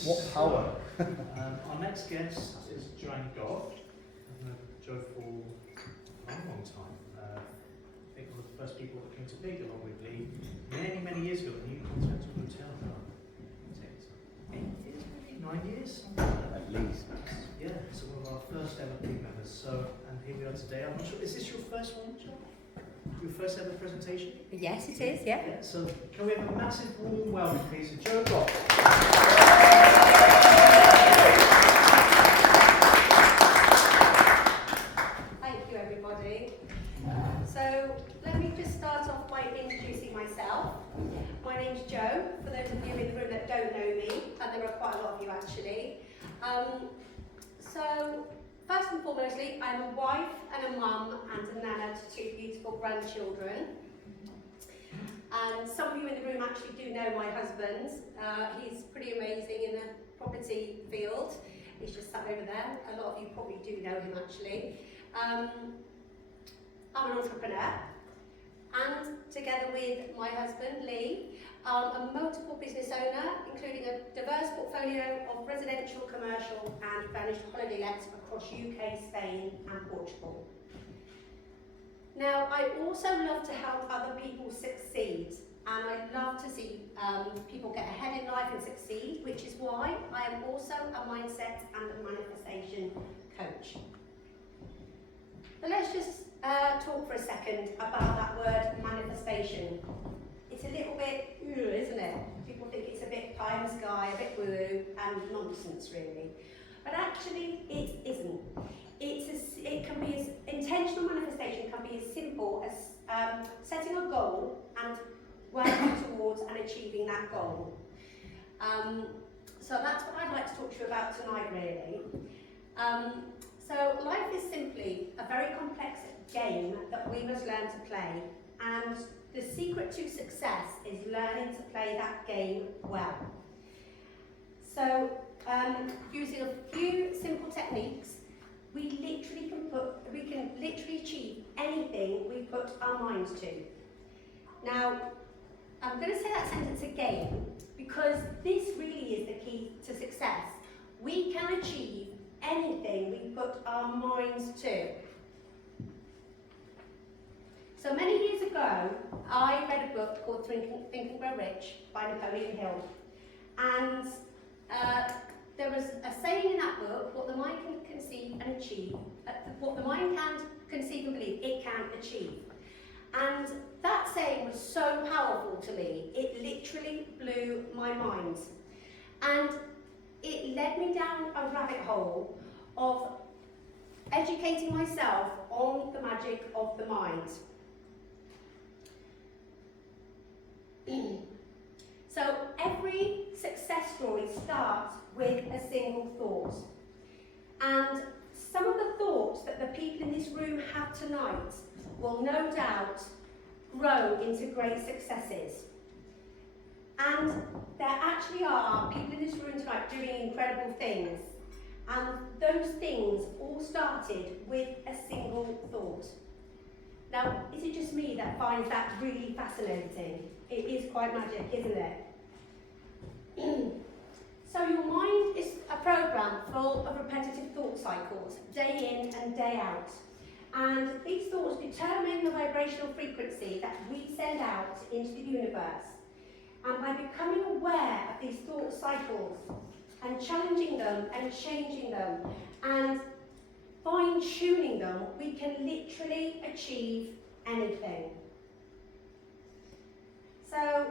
What power? Our next guest is Joanne Goff. I've known Jo for a long, long time. I think one of the first people that came to Big along with Lee many, many years ago, the New Continental Hotel. 8 years, maybe 9 years, something like that. At least. Yeah, so one of our first ever Big members. So, and here we are today. I'm not sure, is this your first one, Jo? Your first ever presentation? Yes, it is, yeah. Yeah, so can we have a massive warm welcome, please, to Jo Goff. Thank you, everybody. So, let me just start off by introducing myself. My name's Jo, for those of you in the room that don't know me, and there are quite a lot of you actually. So, first and foremostly, I'm a wife and a mum and a nana to 2 beautiful grandchildren. And some of you in the room actually do know my husband. He's pretty amazing in the property field. He's just sat over there. A lot of you probably do know him actually. I'm an entrepreneur, and together with my husband Lee, a multiple business owner, including a diverse portfolio of residential, commercial and furnished holiday lets across UK, Spain and Portugal. Now, I also love to help other people succeed, and I love to see people get ahead in life and succeed, which is why I am also a mindset and a manifestation coach. But let's just talk for a second about that word manifestation. It's a little bit, isn't it? People think it's a bit pie in the sky, a bit woo and nonsense really. But actually it isn't. It can be as intentional manifestation can be as simple as setting a goal and working towards and achieving that goal. So that's what I'd like to talk to you about tonight really. So life is simply a very complex game that we must learn to play, and the secret to success is learning to play that game well. So using a few simple techniques, we can literally achieve anything we put our minds to. Now, I'm going to say that sentence again because this really is the key to success. We can achieve anything we put our minds to. So many years ago, I read a book called Think and Grow Rich by Napoleon Hill. And there was a saying in that book, what the mind can conceive and achieve, what the mind can conceive and believe, it can achieve. And that saying was so powerful to me, it literally blew my mind. And it led me down a rabbit hole of educating myself on the magic of the mind. So every success story starts with a single thought. And some of the thoughts that the people in this room have tonight will no doubt grow into great successes. And there actually are people in this room tonight doing incredible things. And those things all started with a single thought. Now, is it just me that finds that really fascinating? It is quite magic, isn't it? So your mind is a program full of repetitive thought cycles, day in and day out. And these thoughts determine the vibrational frequency that we send out into the universe. And by becoming aware of these thought cycles and challenging them and changing them and fine-tuning them, we can literally achieve anything. So,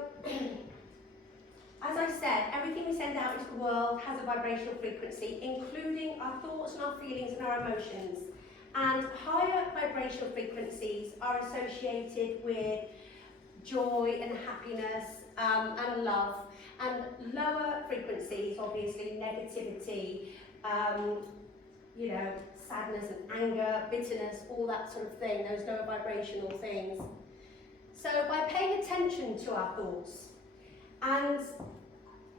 as I said, everything we send out into the world has a vibrational frequency, including our thoughts and our feelings and our emotions. And higher vibrational frequencies are associated with joy and happiness and love. And lower frequencies, obviously, negativity, sadness and anger, bitterness, all that sort of thing, those lower vibrational things. So by paying attention to our thoughts and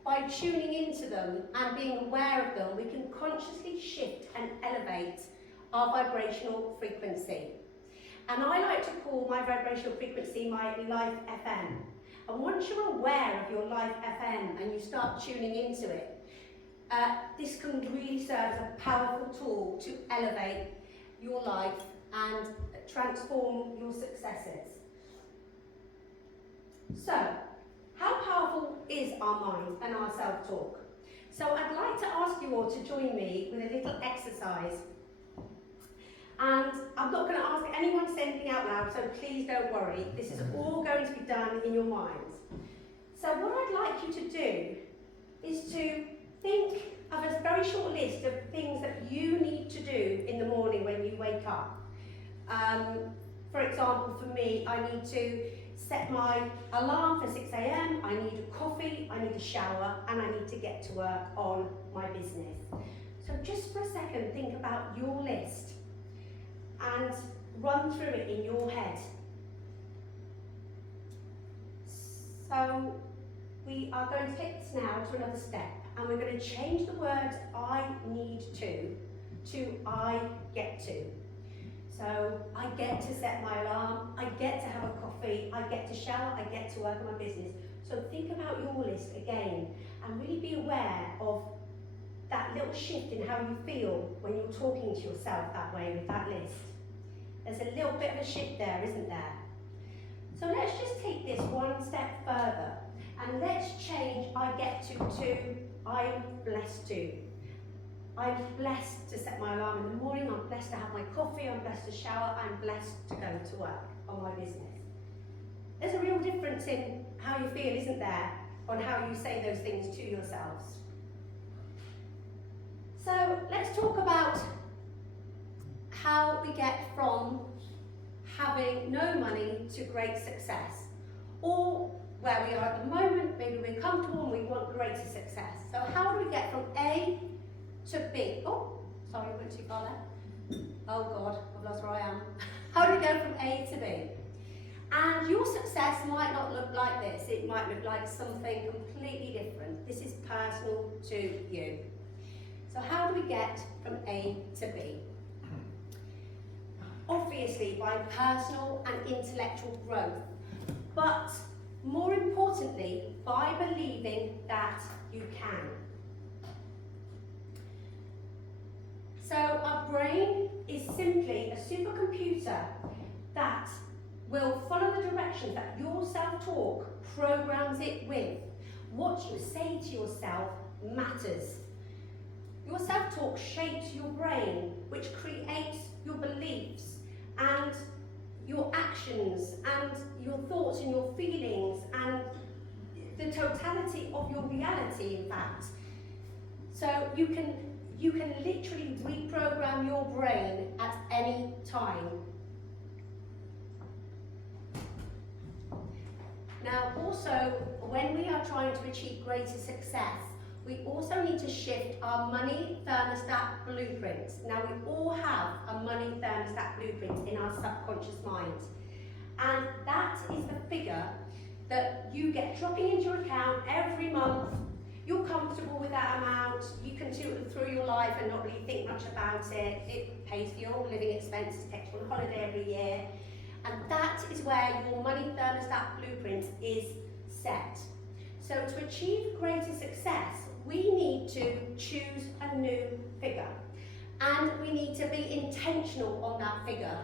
by tuning into them and being aware of them, we can consciously shift and elevate our vibrational frequency. And I like to call my vibrational frequency my Life FM. And once you're aware of your Life FM and you start tuning into it, this can really serve as a powerful tool to elevate your life and transform your successes. So, how powerful is our mind and our self-talk? So I'd like to ask you all to join me with a little exercise. And I'm not going to ask anyone to say anything out loud, so please don't worry. This is all going to be done in your minds. So what I'd like you to do is to think of a very short list of things that you need to do in the morning when you wake up. For example, for me, I need to set my alarm for 6 a.m, I need a coffee, I need a shower, and I need to get to work on my business. So just for a second, think about your list and run through it in your head. So we are going to take this now to another step, and we're going to change the words I need to I get to. So I get to set my alarm, I get to have a coffee, I get to shower, I get to work on my business. So think about your list again and really be aware of that little shift in how you feel when you're talking to yourself that way with that list. There's a little bit of a shift there, isn't there? So let's just take this one step further and let's change I get to I'm blessed to. I'm blessed to set my alarm in the morning, I'm blessed to have my coffee, I'm blessed to shower, I'm blessed to go to work on my business. There's a real difference in how you feel, isn't there, on how you say those things to yourselves. So let's talk about how we get from having no money to great success, or where we are at the moment, maybe we're comfortable and we want greater success. So how do we get from A to B? Oh, sorry, I went too far there. Oh God, I've lost where I am. How do we go from A to B? And your success might not look like this. It might look like something completely different. This is personal to you. So how do we get from A to B? Obviously by personal and intellectual growth, but more importantly, by believing that you can. So our brain is simply a supercomputer that will follow the directions that your self-talk programs it with. What you say to yourself matters. Your self-talk shapes your brain, which creates your beliefs and your actions and your thoughts and your feelings and the totality of your reality, in fact. So you can literally reprogram your brain at any time. Now also, when we are trying to achieve greater success, we also need to shift our money thermostat blueprint. Now we all have a money thermostat blueprint in our subconscious mind. And that is the figure that you get dropping into your account every month. You're comfortable with that amount, you can do it through your life and not really think much about it. It pays for your living expenses, takes you on holiday every year. And that is where your money thermostat blueprint is set. So to achieve greater success, we need to choose a new figure. And we need to be intentional on that figure.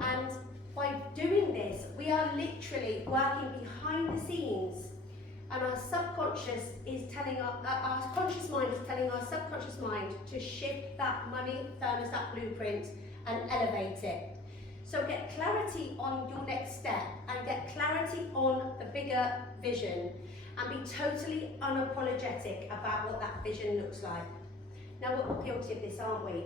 And by doing this, we are literally working behind the scenes. And our subconscious is telling our conscious mind is telling our subconscious mind to shift that money thermostat blueprint and elevate it. So get clarity on your next step and get clarity on the bigger vision and be totally unapologetic about what that vision looks like. Now we're all guilty of this, aren't we?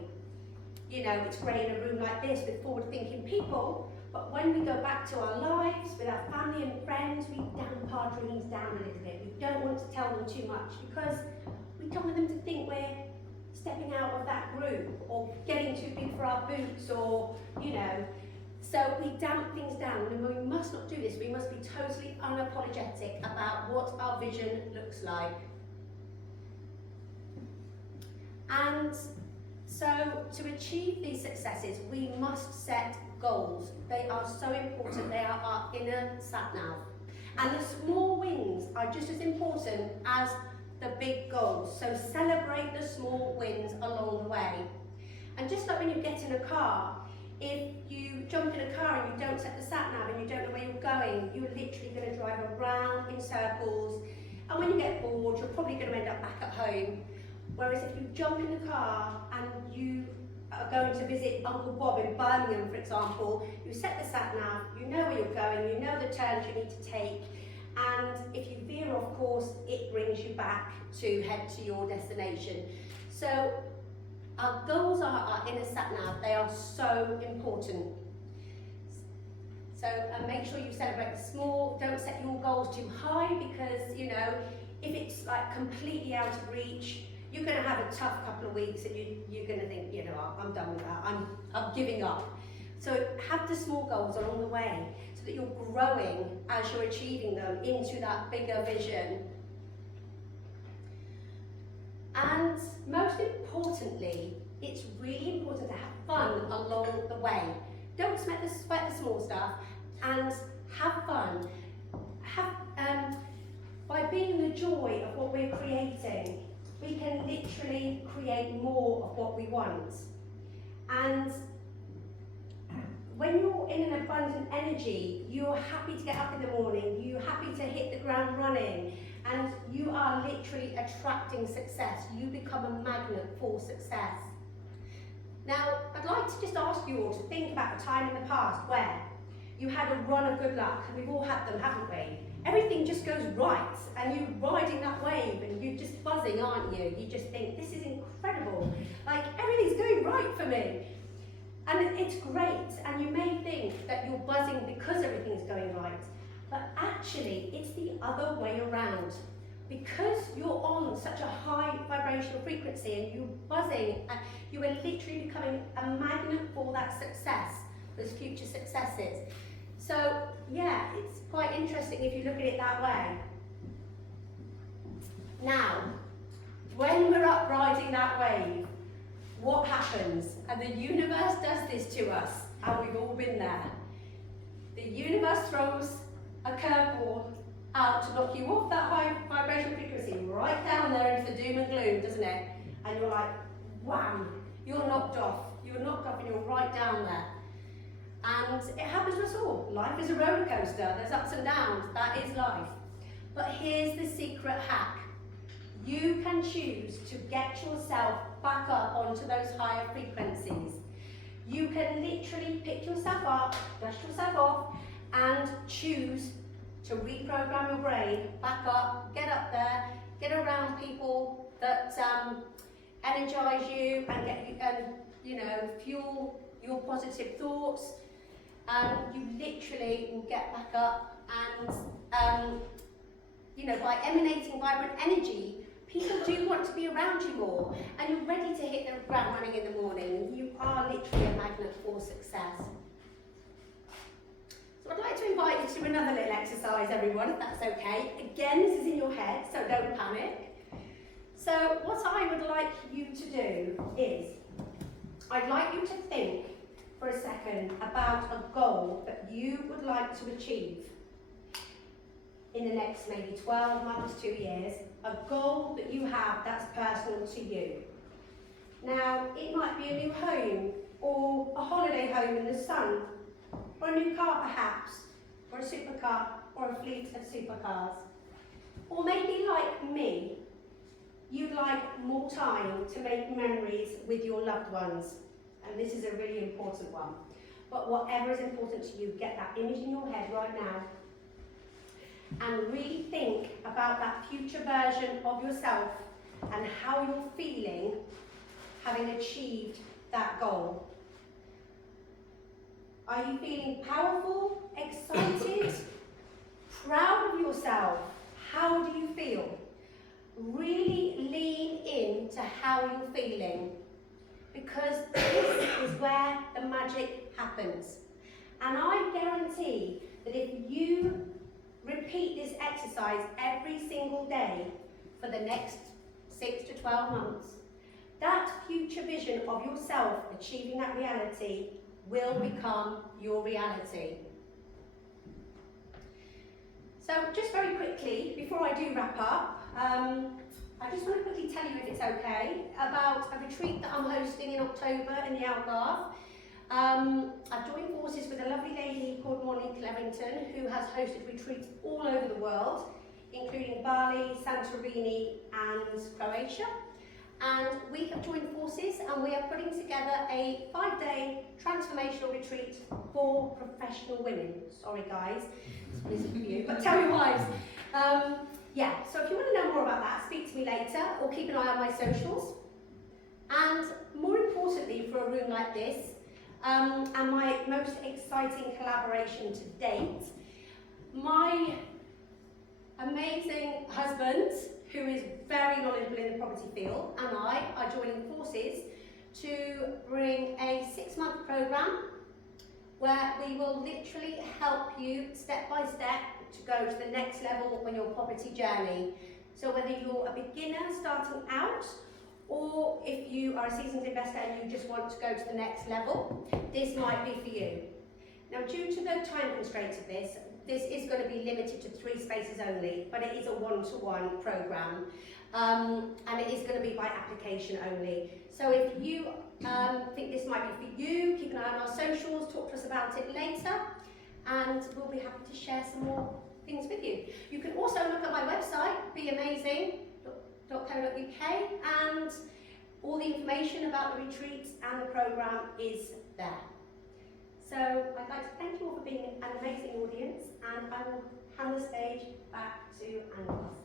You know, it's great in a room like this with forward-thinking people, but when we go back to our lives with our family and friends, we damp our dreams down a little bit. We don't want to tell them too much because we don't want them to think we're stepping out of that group or getting too big for our boots or, you know. So we damp things down, and we must not do this. We must be totally unapologetic about what our vision looks like. And so to achieve these successes, we must set goals. They are so important. They are our inner sat-nav. And the small wins are just as important as the big goals. So celebrate the small wins along the way. And just like when you get in a car, if you jump in a car and you don't set the sat-nav and you don't know where you're going, you're literally going to drive around in circles. And when you get bored, you're probably going to end up back at home. Whereas if you jump in the car and you are going to visit Uncle Bob in Birmingham, for example, you set the sat-nav, you know where you're going, you know the turns you need to take, and if you veer off course, it brings you back to head to your destination. So our goals are in a sat-nav, they are so important. So make sure you celebrate the small, don't set your goals too high because, you know, if it's like completely out of reach, you're going to have a tough couple of weeks and you're going to think, you know, I'm done with that, I'm giving up. So have the small goals along the way so that you're growing as you're achieving them into that bigger vision. And most importantly, it's really important to have fun along the way. Don't sweat the small stuff and have fun. By being the joy of what we're creating, we can literally create more of what we want. And when you're in an abundant energy, you're happy to get up in the morning, you're happy to hit the ground running, and you are literally attracting success. You become a magnet for success. Now, I'd like to just ask you all to think about a time in the past where you had a run of good luck, and we've all had them, haven't we? Everything just goes right, and you're riding that wave, and you're just buzzing, aren't you? You just think, this is incredible. Like, everything's going right for me. And it's great, and you may think that you're buzzing because everything's going right, but actually, it's the other way around. Because you're on such a high vibrational frequency and you're buzzing, you are literally becoming a magnet for that success, those future successes. So yeah, it's quite interesting if you look at it that way. Now, when we're up riding that wave, what happens? And the universe does this to us, and we've all been there. The universe throws a curveball out to knock you off that high vibration frequency, right down there into the doom and gloom, doesn't it? And you're like, wham, you're knocked off. You're knocked off and you're right down there. And it happens to us all. Life is a roller coaster. There's ups and downs. That is life. But here's the secret hack. You can choose to get yourself back up onto those higher frequencies. You can literally pick yourself up, dust yourself off, and choose to reprogram your brain, back up, get up there, get around people that energize you and get you, you know, fuel your positive thoughts. You literally will get back up, and you know, by emanating vibrant energy, people do want to be around you more, and you're ready to hit the ground running in the morning. You are literally a magnet for success. So I'd like to invite you to another little exercise, everyone, if that's okay. Again, this is in your head, so don't panic. So what I would like you to do is, I'd like you to think for a second about a goal that you would like to achieve in the next maybe 12 months, 2 years, a goal that you have that's personal to you. Now, it might be a new home, or a holiday home in the sun, or a new car perhaps, or a supercar, or a fleet of supercars. Or maybe like me, you'd like more time to make memories with your loved ones. And this is a really important one. But whatever is important to you, get that image in your head right now. And really think about that future version of yourself and how you're feeling having achieved that goal. Are you feeling powerful, excited, proud of yourself? How do you feel? Really lean into how you're feeling, because this is where the magic happens. And I guarantee that if you repeat this exercise every single day for the next 6 to 12 months, that future vision of yourself achieving that reality will become your reality. So just very quickly, before I do wrap up, I just want to quickly tell you, if it's okay, about a retreat that I'm hosting in October in the Algarve. I've joined forces with a lovely lady called Monique Levington, who has hosted retreats all over the world, including Bali, Santorini and Croatia. And we have joined forces and we are putting together a 5-day transformational retreat for professional women. Sorry guys, it's busy for you, but tell your wives. Yeah, so if you want to know more about that, speak to me later or keep an eye on my socials. And more importantly for a room like this, and my most exciting collaboration to date, my amazing husband, who is very knowledgeable in the property field, and I are joining forces to bring a 6-month programme where we will literally help you step by step to go to the next level on your property journey. So whether you're a beginner starting out, or if you are a seasoned investor and you just want to go to the next level, this might be for you. Now, due to the time constraints of this is going to be limited to 3 spaces only, but it is a one-to-one programme, and it is going to be by application only. So if you think this might be for you, keep an eye on our socials, talk to us about it later, and we'll be happy to share some more things with you. You can also look at my website, beamazing.co.uk, and all the information about the retreats and the programme is there. So I'd like to thank you all for being an amazing audience, and I will hand the stage back to Angus.